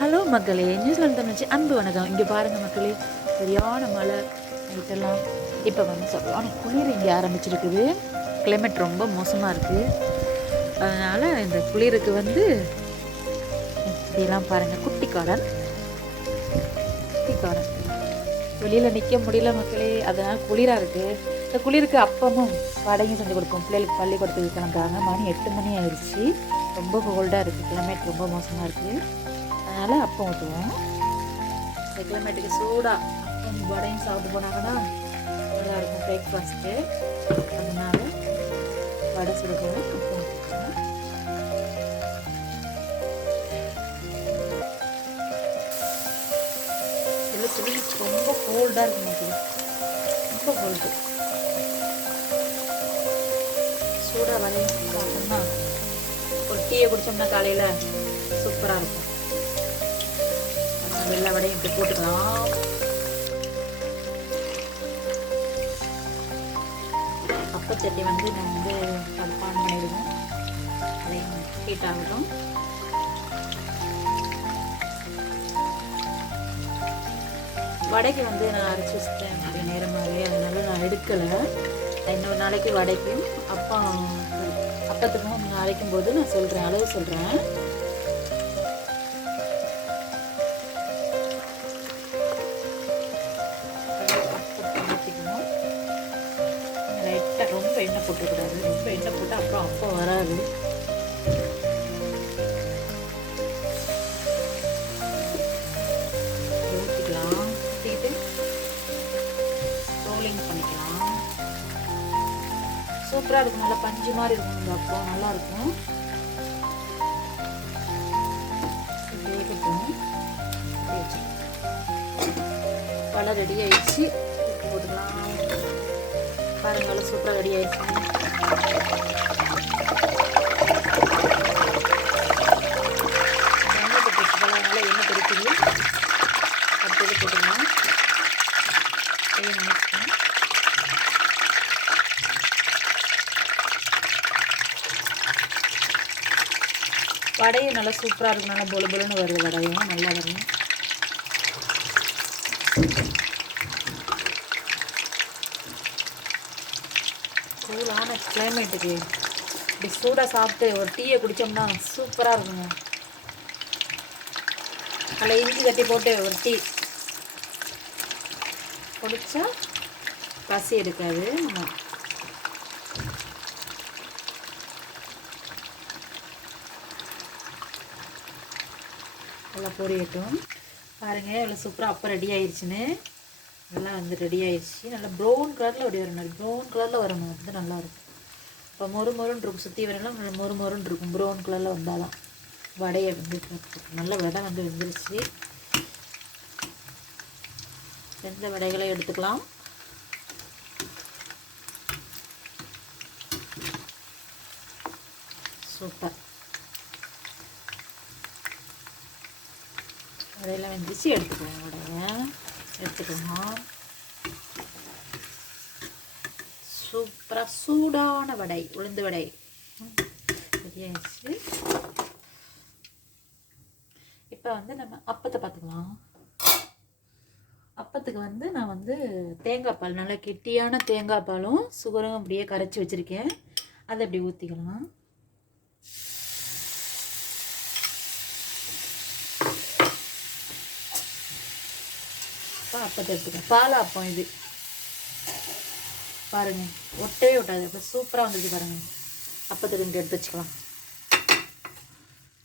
Hello மக்களே, New Zealand தமிழ்ச்சி அன்பு வணக்கம். இங்கே பாருங்கள் மக்களே, சரியான மழை நைட்டெல்லாம். இப்போ வந்து சரியான குளிர் இங்கே ஆரம்பிச்சிருக்குது. கிளைமேட் ரொம்ப மோசமாக இருக்குது. அதனால் இந்த குளிருக்கு வந்து இப்படிலாம் பாருங்கள், குட்டி கார்டன் வெளியில் நிற்க முடியல மக்களே. அதனால் குளிராக இருக்குது. இந்த குளிருக்கு அப்பமும் வடையும் செஞ்சு கொடுப்போம். பிள்ளைகளுக்கு பள்ளிக்கூடத்துக்கு கிளம்புறாங்க. மணி 8 மணி ஆயிடுச்சு. ரொம்ப கோல்டாக இருக்குது. கிளைமேட் ரொம்ப மோசமாக இருக்குது. அதனால் அப்பம் ஊற்றுவோம். இந்த கிளைமேட்டுக்கு சூடாக அப்பம் வடையும் சாப்பிட்டு போனாங்கன்னா நல்லாயிருக்கும் பிரேக்ஃபாஸ்ட்டு. அதனால் வடை சுடுவோம், அப்பம் ஊற்றுவோம். சொல்லி ரொம்ப கோல்டாக இருக்கும் மக்கள், ரொம்ப கோல்டு. சூடாக வடையும் சாப்பிட்டோம்னா ஒரு டீயை குடித்தோம்னா காலையில் சூப்பராக இருக்கும். வெள்ளை வடையும் இப்படி போட்டுக்கலாம். அப்பச்சட்டி வந்து நான் வந்து ஆன் பண்ணிடுவேன். அதையும் ஹீட் ஆகட்டும். வடைக்கு வந்து நான் அரைச்சி வச்சுட்டேன் அப்படி நேரமாகவே, அதனால நான் எடுக்கலை. இன்னொரு நாளைக்கு வடைக்கும் அப்பத்துக்கும் நான் அரைக்கும் போது நான் சொல்கிறேன், அளவு சொல்கிறேன். ரொம்ப எண்ணெய் போட்டுக்கூடாது. ரொம்ப எண்ணெய் போட்டால் அப்புறம் அப்போ வராது. ஊற்றிக்கலாம். ஊற்றிக்கிட்டு ரோலிங் பண்ணிக்கலாம். சூப்பராக இருக்கும். நல்லா பஞ்சு மாதிரி இருக்கும். இந்த அப்போ நல்லாயிருக்கும். வேகட்டும். பழம் ரெடி ஆயிடுச்சு. போட்டுக்கலாம். பாருங்கள், சூப்பராக ரெடி ஆயிடுச்சு. எண்ணெய் போட்டு பழம்னால எண்ணெய் தெரிக்குது. அடுத்தது போட்டுக்கலாம். வடையும் நல்லா சூப்பராக இருக்கும். நல்லா பொலு பொலுன்னு வருது. வடையும் நல்லா வரும். கூலான கிளைமேட்டுக்கு இப்படி சூடாக சாப்பிட்டு ஒரு டீயை குடித்தோம்னா சூப்பராக இருக்குங்க. அதில் இஞ்சி தட்டி போட்டு ஒரு டீ குடித்தா பசி எடுக்காது. ஆமாம், நல்லா பொரியட்டும். பாருங்கள், எவ்வளோ சூப்பராக அப்போ ரெடி ஆயிடுச்சுன்னு. நல்லா வந்து ரெடி ஆயிடுச்சு. நல்லா ப்ரௌன் கலரில் அப்படி வரணும். ப்ரௌன் கலரில் வரணும். வந்து நல்லாயிருக்கும். இப்போ மொறுன்னு இருக்கும். சுற்றி வரலாம் நல்லா மொறுன்னு இருக்கும். ப்ரௌன் கலரில் வந்தால் தான் வடையை வந்து நல்ல வடை வந்து வெந்துருச்சு. வெந்த வடைகளை எடுத்துக்கலாம். சூப்பர். வடையெல்லாம் வெந்துச்சு. எடுத்துக்கலாம். வடையை எடுத்துக்கலாம். சூப்பராக சூடான வடை, உளுந்து வடை ரெடியாகிடுச்சு. இப்போ வந்து நம்ம அப்பத்தை பார்த்துக்கலாம். அப்பத்துக்கு வந்து நான் வந்து தேங்காய் பால், நல்லா கெட்டியான தேங்காய் பாலும் சுகரும் அப்படியே கரைச்சி வச்சுருக்கேன். அதை அப்படி ஊற்றிக்கலாம். அப்பத்தை எடுத்துக்கலாம். பால் அப்பம் இது பாருங்கள், ஒட்டவே ஒட்டாது. அப்போ சூப்பராக வந்துச்சு பாருங்கள். அப்பத்துக்கு எடுத்து வச்சுக்கலாம்.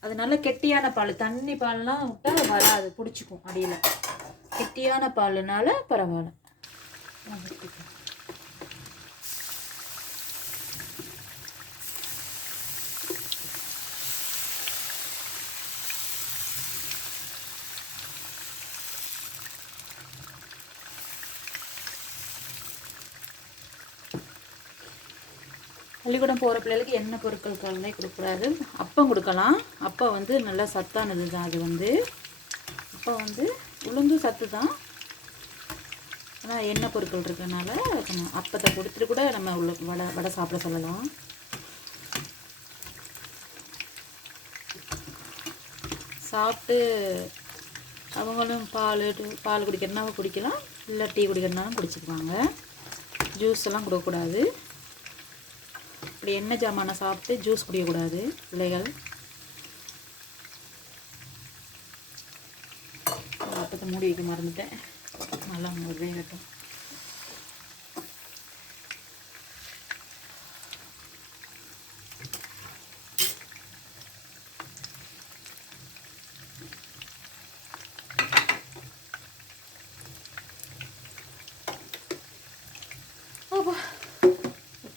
அது நல்ல கெட்டியான பால். தண்ணி பால்லாம் விட்டால் வராது, பிடிச்சிக்கும் அடியில். கெட்டியான பால்னால பரவாயில்ல. பள்ளிக்கூடம் போகிற பிள்ளைகளுக்கு எண்ணெய் பொருட்கள் காலையிலே கொடுக்கூடாது. அப்பம் கொடுக்கலாம். அப்போ வந்து நல்லா சத்தானது தான். அது வந்து அப்போ வந்து உளுந்து சத்து தான். ஆனால் எண்ணெய் பொருட்கள் இருக்கிறனால அப்பத்தை கொடுத்துட்டு கூட நம்ம உள்ள வடை சாப்பிட சொல்லலாம். சாப்பிட்டு அவங்களும் பால் குடிக்கிறதுனாலும் குடிக்கலாம், இல்லை டீ குடிக்கிறதுனாலும் குடிச்சிக்குவாங்க. ஜூஸ் எல்லாம் கொடுக்கக்கூடாது. இப்படி எண்ணெய் ஜாமானை சாப்பிட்டு ஜூஸ் குடிக்கக்கூடாது பிள்ளைகள். அப்பத்தை மூடி வைக்க மறந்துட்டேன். நல்லா வேகட்டும்.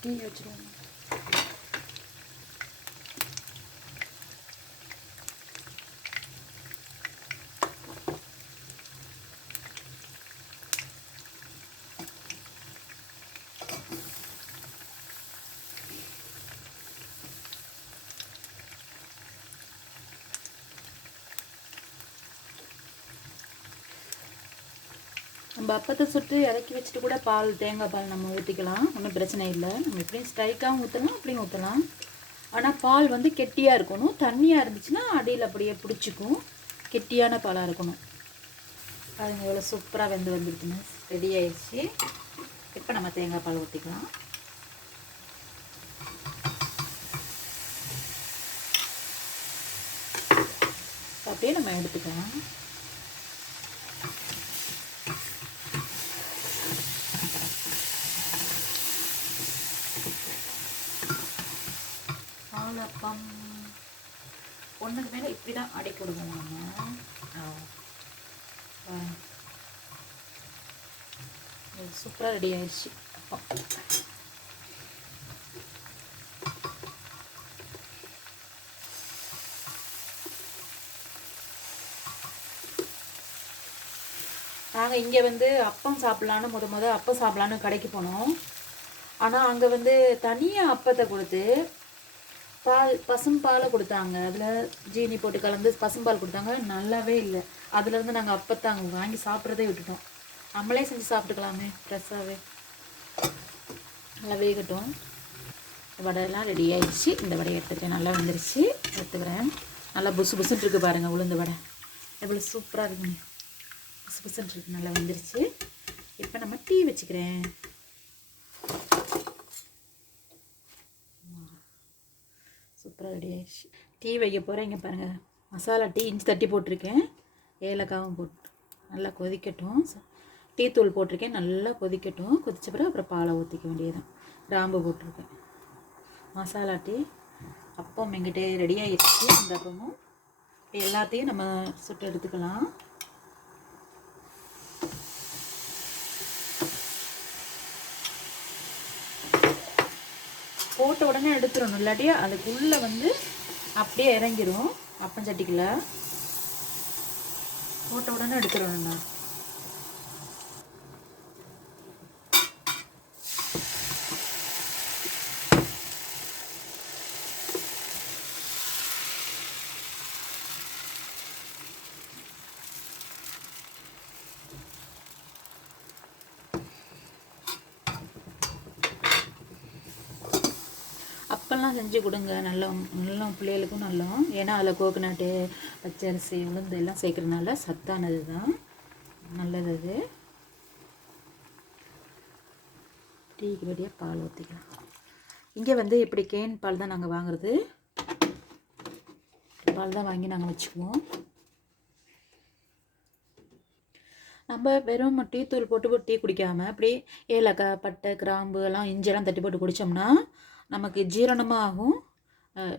டீ வச்சுருவோம். நம்ம அப்பத்தை சுட்டு இறக்கி வச்சுட்டு கூட தேங்காய் பால் நம்ம ஊற்றிக்கலாம், ஒன்றும் பிரச்சனை இல்லை. நம்ம எப்படியும் ஸ்ட்ரைக்காகவும் ஊற்றலாம், அப்படியும் ஊற்றலாம். ஆனால் பால் வந்து கெட்டியாக இருக்கணும். தண்ணியாக இருந்துச்சுன்னா அடியில் அப்படியே பிடிச்சிக்கும். கெட்டியான பாலாக இருக்கணும். பாருங்க எவ்வளோ சூப்பராக வந்துருக்குன்னு. ரெடி ஆயிடுச்சு. இப்போ நம்ம தேங்காய் பால் ஊற்றிக்கலாம். அப்படியே நம்ம எடுத்துக்கலாம். பாலப்பம் ஒன்றுக்கு மேலே இப்படி தான் அடைக்க விடுவோம் நம்ம. சூப்பராக ரெடி ஆயிடுச்சு அப்பம். நாங்கள் இங்கே வந்து அப்பம் சாப்பிட்லான்னு அப்பம் சாப்பிட்லான்னு கடைக்கு போனோம். ஆனால் அங்கே வந்து தனியாக அப்பத்தை கொடுத்து பசும்பாலை கொடுத்தாங்க. அதில் ஜீனி போட்டு கலந்து பசும்பால் கொடுத்தாங்க. நல்லாவே இல்லை. அதுலேருந்து நாங்கள் அப்பத்தை அங்கே வாங்கி சாப்பிட்றதே விட்டுட்டோம். நம்மளே செஞ்சு சாப்பிட்டுக்கலாமே ஃப்ரெஷ்ஷாகவே. நல்லா வேகட்டும். வடையெல்லாம் ரெடி ஆகிடுச்சு. இந்த வடையை எடுத்துக்கிறேன். நல்லா வந்துருச்சு. எடுத்துக்கிறேன். நல்லா புசு புசுன்னு இருக்குது பாருங்கள். உளுந்து வடை எவ்வளோ சூப்பராக இருக்குங்க. புசு புசுன்னு இருக்குது. நல்லா வந்துருச்சு. இப்போ நம்ம டீ வச்சுக்கிறேன். சூப்பராக ரெடி ஆயிடுச்சு. டீ வைக்க போகிறேன். இங்கே பாருங்கள், மசாலா டீ இஞ்சி தட்டி போட்டிருக்கேன். ஏலக்காவும் போட்டு நல்லா கொதிக்கட்டும். டீ தூள் போட்டிருக்கேன். நல்லா கொதிக்கட்டும். கொதிச்ச பிறகு அப்புறம் பாலை ஊற்றிக்க வேண்டியதுதான். கிராம்பு போட்டிருக்கேன். மசாலா டீ அப்பம் எங்கிட்டே ரெடி ஆகிடுச்சு. இந்த அப்பமும் எல்லாத்தையும் நம்ம சுட்டு எடுத்துக்கலாம். போட்ட உடனே எடுத்துடணும், இல்லாட்டி அதுக்குள்ளே வந்து அப்படியே இறங்கிடும். அப்பஞ்சட்டிக்குள்ள போட்ட உடனே எடுத்துடணும்ண்ணா. அப்பெல்லாம் செஞ்சு கொடுங்க. நல்லா பிள்ளைகளுக்கும் நல்லா. ஏன்னா அதில் கோகனட்டு, பச்சரிசி, உளுந்து எல்லாம் சேர்க்குறதுனால சத்தானது தான், நல்லது. அது டீக்கு ரெடியாக பால் ஊற்றிக்கலாம். இங்கே வந்து இப்படி கேன் பால் தான் நாங்கள் வாங்குறது. பால் தான் வாங்கி நாங்கள் வச்சுக்குவோம். நம்ம வெறும் டீ தூள் போட்டு டீ குடிக்காமல் அப்படி ஏலக்காய், பட்டை, கிராம்பு எல்லாம் இஞ்சியெல்லாம் தட்டி போட்டு குடித்தோம்னா நமக்கு ஜீரணமாக ஆகும்.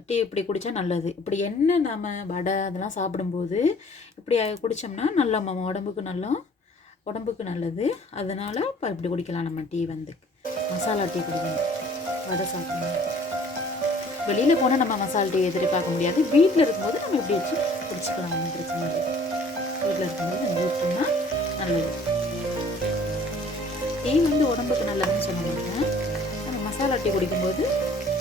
டீ இப்படி குடித்தா நல்லது. இப்படி என்ன நம்ம வடை அதெல்லாம் சாப்பிடும்போது இப்படி குடித்தோம்னா நல்லா நம்ம உடம்புக்கு நல்லது. அதனால் இப்போ இப்படி குடிக்கலாம். நம்ம டீ வந்து மசாலா டீ குடிக்கணும். வடை சாப்பிடணும். வெளியில் போனால் நம்ம மசாலா டீ எதிர்பார்க்க முடியாது. வீட்டில் இருக்கும்போது நம்ம இப்படி வச்சு குடிச்சிக்கலாம். ஒன்றும் பிரச்சனை இல்லை. வீட்டில் இருக்கும்போது நம்ம ஊற்றினா நல்லது. டீ வந்து உடம்புக்கு நல்லதுன்னு சொல்ல மாட்டேன். நம்ம மசாலா டீ குடிக்கும்போது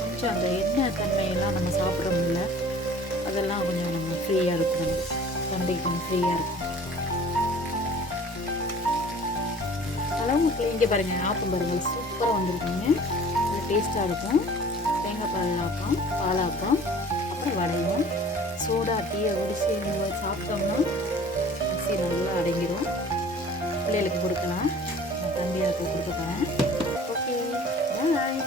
கொஞ்சம் அந்த எண்ணெய் தன்மையெல்லாம் நம்ம சாப்பிட்றோம்ல, அதெல்லாம் கொஞ்சம் நம்ம ஃப்ரீயாக இருக்கும். நம்ம தொண்டைக்கு கொஞ்சம் ஃப்ரீயாக இருக்கும். அளவுக்கு இங்கே பாருங்கள், ஆப்பம் பாருங்கள் சூப்பராக வந்துருக்குங்க. நல்லா டேஸ்ட்டாக இருக்கும். தேங்காய் பால் ஆப்பம், பாலாப்பம், அப்புறம் வடையும் சூடாக டீயை ஒடிச்சு சாப்பிட்டோம்னா நல்லா செஞ்சு கொடுக்கலாம். நான் தம்பியாருக்கு கொடுக்க போகிறேன். Okay bye.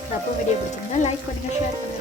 இந்த அப்போ வீடியோ பிடிச்சிருந்தா லைக் பண்ணுங்கள், ஷேர் பண்ணுங்கள்.